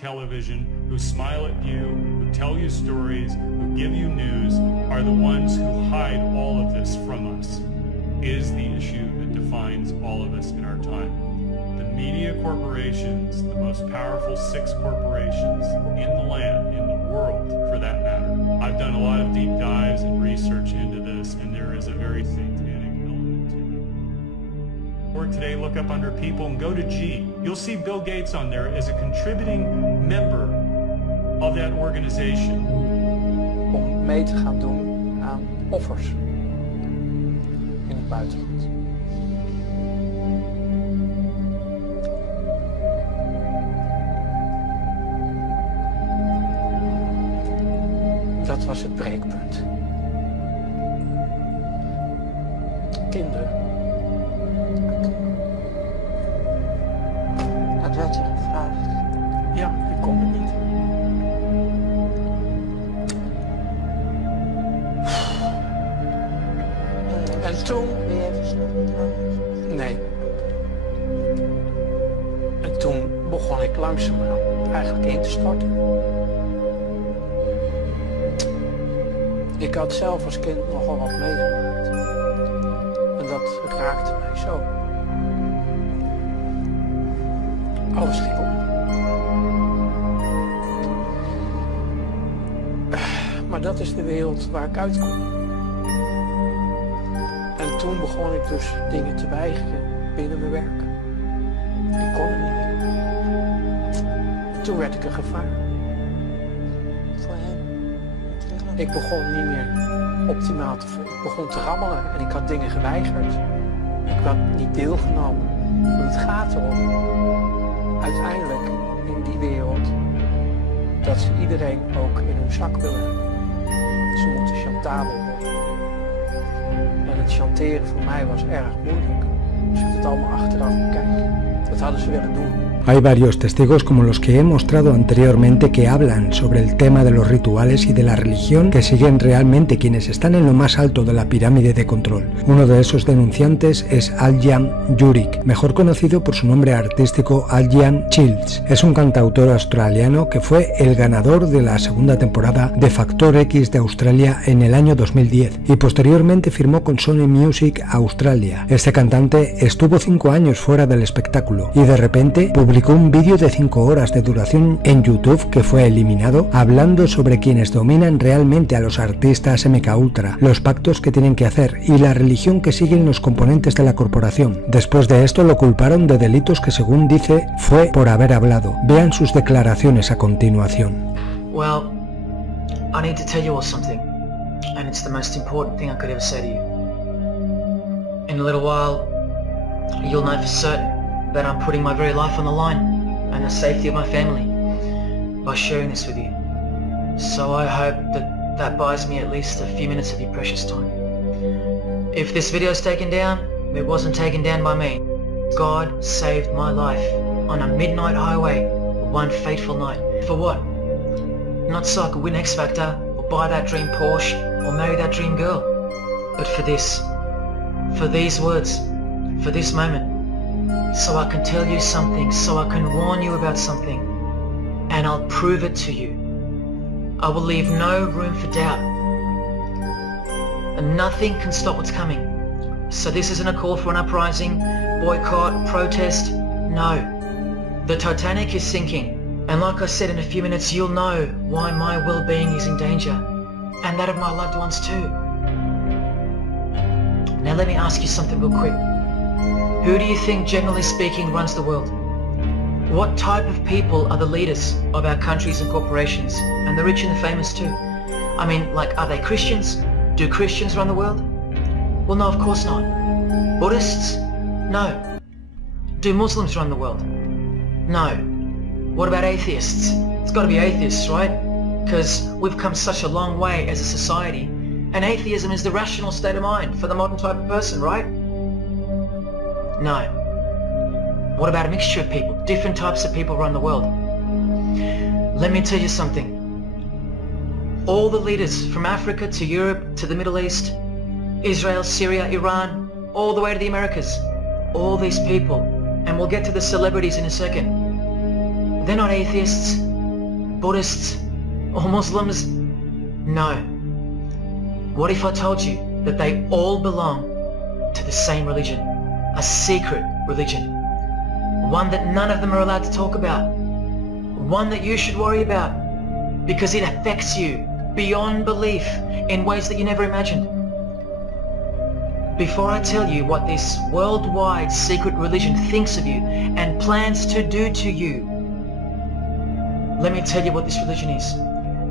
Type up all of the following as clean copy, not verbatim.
television, who smile at you, who tell you stories, who give you news, are the ones who hide all of this from us. Is the issue that defines all of us in our time. The media corporations, the most powerful 6 corporations in the land, in the world for that matter. I've done a lot of deep dives and research into this, and there is a very satanic element to it. Or today, look up under people and go to G. You'll see Bill Gates on there as a contributing member of that organization. Om mee te gaan doen aan offers in het buitenland. Dat was het breekpunt. Kinderen. Dat werd je gevraagd. Ja, ik kon het niet. En toen... Ben je even snel trouwens? Nee. En toen begon ik langzaamaan eigenlijk in te storten. Ik had zelf als kind nogal wat meegemaakt. En dat raakte mij zo. Alles ging op. Maar dat is de wereld waar ik uitkom. En toen begon ik dus dingen te weigeren binnen mijn werk. Ik kon het niet meer. En toen werd ik een gevaar. Voor hem. Ik begon niet meer optimaal te voelen. Ik begon te rammelen en ik had dingen geweigerd. Ik had niet deelgenomen. Want het gaat erom, uiteindelijk in die wereld, dat ze iedereen ook in hun zak willen hebben. Ze moeten chantabel worden. En het chanteren voor mij was erg moeilijk. Als ik het allemaal achteraf bekijk. Dat hadden ze willen doen. Hay varios testigos como los que he mostrado anteriormente que hablan sobre el tema de los rituales y de la religión que siguen realmente quienes están en lo más alto de la pirámide de control. Uno de esos denunciantes es Aljan Jurik, mejor conocido por su nombre artístico Aljan Childs. Es un cantautor australiano que fue el ganador de la segunda temporada de Factor X de Australia en el año 2010 y posteriormente firmó con Sony Music Australia. Este cantante estuvo 5 años fuera del espectáculo y de repente publicó un vídeo de 5 horas de duración en YouTube que fue eliminado, hablando sobre quienes dominan realmente a los artistas MK Ultra, los pactos que tienen que hacer y la religión que siguen los componentes de la corporación. Después de esto lo culparon de delitos que, según dice, fue por haber hablado. Vean sus declaraciones a continuación. Well, I need to tell you all something, and it's the most important thing I could ever say to you. In a little while, you'll know for certain that I'm putting my very life on the line and the safety of my family by sharing this with you. So I hope that buys me at least a few minutes of your precious time. If this video is taken down, it wasn't taken down by me. God saved my life on a midnight highway one fateful night. For what? Not so I could win X Factor or buy that dream Porsche or marry that dream girl, but for this, for these words, for this moment. So I can tell you something, so I can warn you about something, and I'll prove it to you. I will leave no room for doubt, and nothing can stop what's coming. So this isn't a call for an uprising, boycott, protest, no. The Titanic is sinking, and like I said, in a few minutes you'll know why my well-being is in danger, and that of my loved ones too. Now let me ask you something real quick. Who do you think, generally speaking, runs the world? What type of people are the leaders of our countries and corporations, and the rich and the famous too? I mean, like, are they Christians? Do Christians run the world? Well, no, of course not. Buddhists? No. Do Muslims run the world? No. What about atheists? It's got to be atheists, right? Because we've come such a long way as a society, and atheism is the rational state of mind for the modern type of person, right? No. What about a mixture of people? Different types of people run the world. Let me tell you something. All the leaders from Africa to Europe to the Middle East, Israel, Syria, Iran, all the way to the Americas, all these people, and we'll get to the celebrities in a second, they're not atheists, Buddhists, or Muslims? No. What if I told you that they all belong to the same religion? A secret religion. One that none of them are allowed to talk about. One that you should worry about because it affects you beyond belief in ways that you never imagined. Before I tell you what this worldwide secret religion thinks of you and plans to do to you, let me tell you what this religion is.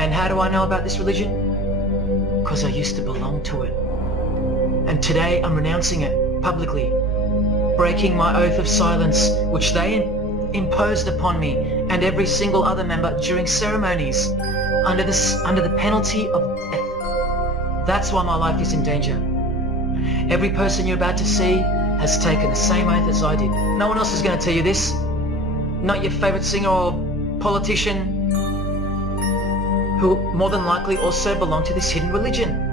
And how do I know about this religion? Because I used to belong to it. And today I'm renouncing it publicly, breaking my oath of silence, which they imposed upon me and every single other member during ceremonies under the penalty of death. That's why my life is in danger. Every person you're about to see has taken the same oath as I did. No one else is going to tell you this. Not your favorite singer or politician, who more than likely also belong to this hidden religion.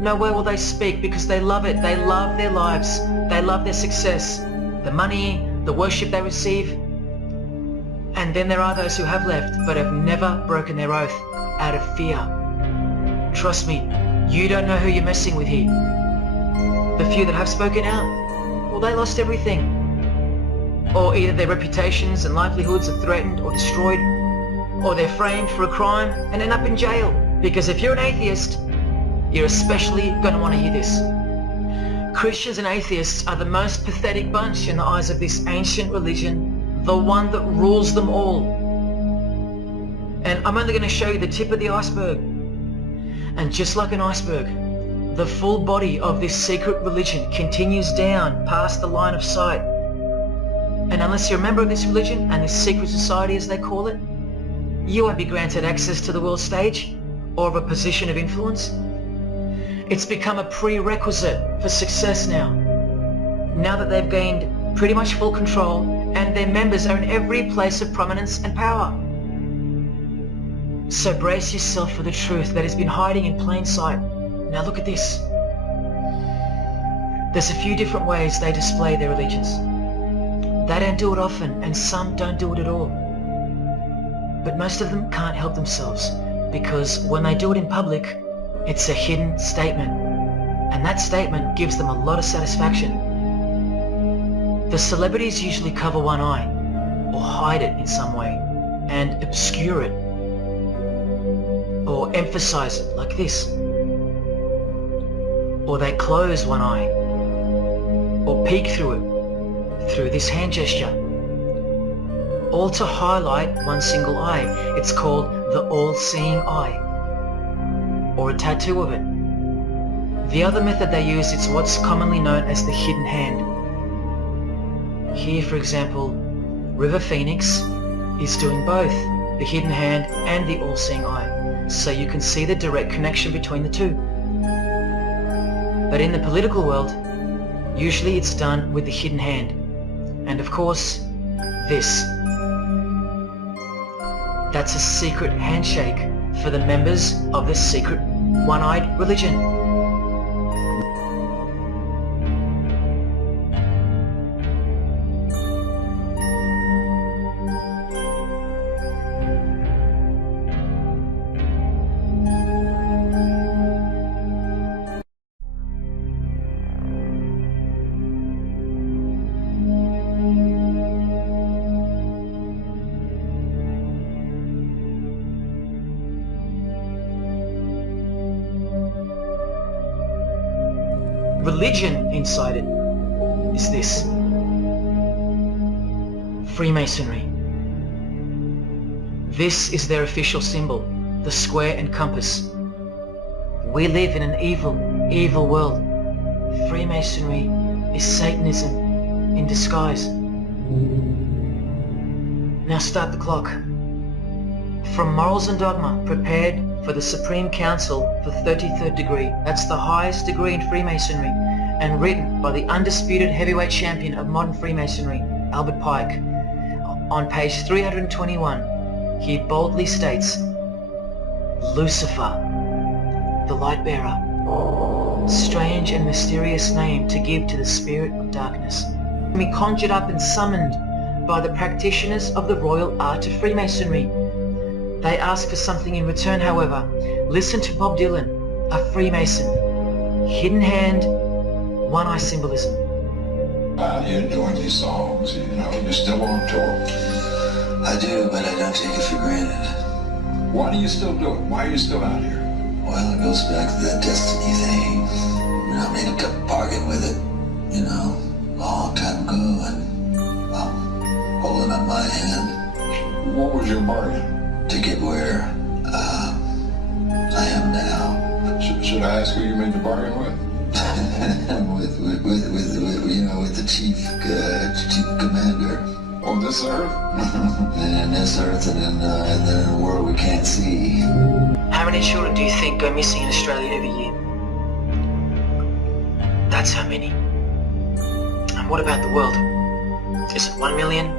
Nowhere will they speak because they love it. They love their lives. They love their success, the money, the worship they receive. And then there are those who have left but have never broken their oath out of fear. Trust me, you don't know who you're messing with here. The few that have spoken out, well, they lost everything. Or either their reputations and livelihoods are threatened or destroyed, or they're framed for a crime and end up in jail. Because if you're an atheist, you're especially going to want to hear this. Christians and atheists are the most pathetic bunch in the eyes of this ancient religion, the one that rules them all. And I'm only going to show you the tip of the iceberg. And just like an iceberg, the full body of this secret religion continues down past the line of sight. And unless you're a member of this religion and this secret society as they call it, you won't be granted access to the world stage or of a position of influence. It's become a prerequisite for success now. Now that they've gained pretty much full control and their members are in every place of prominence and power. So brace yourself for the truth that has been hiding in plain sight. Now look at this. There's a few different ways they display their allegiance. They don't do it often, and some don't do it at all. But most of them can't help themselves, because when they do it in public, it's a hidden statement. And that statement gives them a lot of satisfaction. The celebrities usually cover one eye, or hide it in some way, and obscure it, or emphasize it like this. Or they close one eye, or peek through it, through this hand gesture, all to highlight one single eye. It's called the all-seeing eye, or a tattoo of it. The other method they use is what's commonly known as the hidden hand. Here, for example, River Phoenix is doing both the hidden hand and the all-seeing eye, so you can see the direct connection between the two. But in the political world, usually it's done with the hidden hand. And of course, this. That's a secret handshake for the members of this secret one-eyed religion. Religion inside it is this. Freemasonry. This is their official symbol, the square and compass. We live in an evil world. Freemasonry is Satanism in disguise. Now start the clock. From Morals and Dogma, prepared for the Supreme Council for 33rd degree. That's the highest degree in Freemasonry, and written by the undisputed heavyweight champion of modern Freemasonry, Albert Pike. On page 321, he boldly states, Lucifer, the light bearer, strange and mysterious name to give to the spirit of darkness, be conjured up and summoned by the practitioners of the royal art of Freemasonry. They ask for something in return, however. Listen to Bob Dylan, a Freemason. Hidden hand, one-eye symbolism. You're doing these songs, you know, you're still on tour. I do, but I don't take it for granted. Why do you still do it? Why are you still out here? Well, it goes back to that destiny thing. You know, I made a bargain with it, you know, a long time ago, and I'm holding up my hand. What was your bargain? To get where I am now. Should I ask who you made the bargain with? with the chief commander. On this earth? And this earth, and then in a world we can't see. How many children do you think go missing in Australia every year? That's how many. And what about the world? Is it 1 million?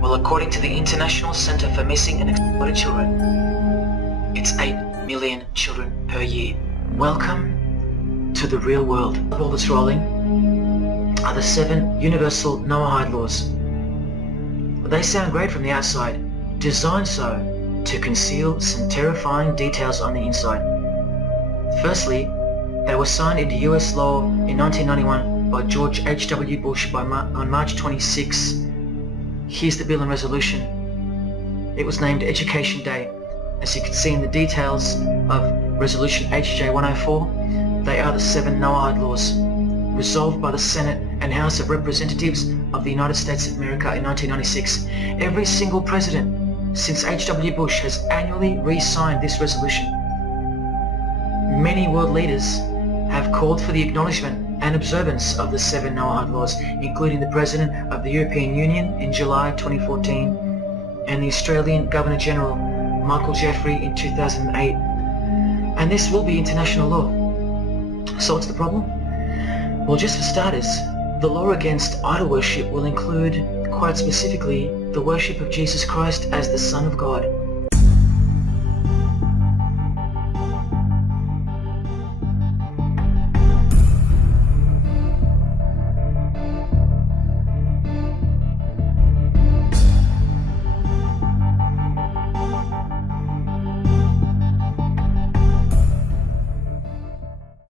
Well, according to the International Center for Missing and Exploited Children, it's 8 million children per year. Welcome to the real world. All that's rolling are the 7 universal Noahide laws. They sound great from the outside, designed so to conceal some terrifying details on the inside. Firstly, they were signed into US law in 1991 by George H.W. Bush on March 26. Here's the bill and resolution. It was named Education Day. As you can see in the details of Resolution HJ 104, they are the 7 Noahide laws, resolved by the Senate and House of Representatives of the United States of America in 1996. Every single president since H.W. Bush has annually re-signed this resolution. Many world leaders have called for the acknowledgement and observance of the 7 Noahide laws, including the President of the European Union in July 2014 and the Australian Governor-General Michael Jeffrey in 2008. And this will be international law. So what's the problem? Well, just for starters, the law against idol worship will include, quite specifically, the worship of Jesus Christ as the Son of God.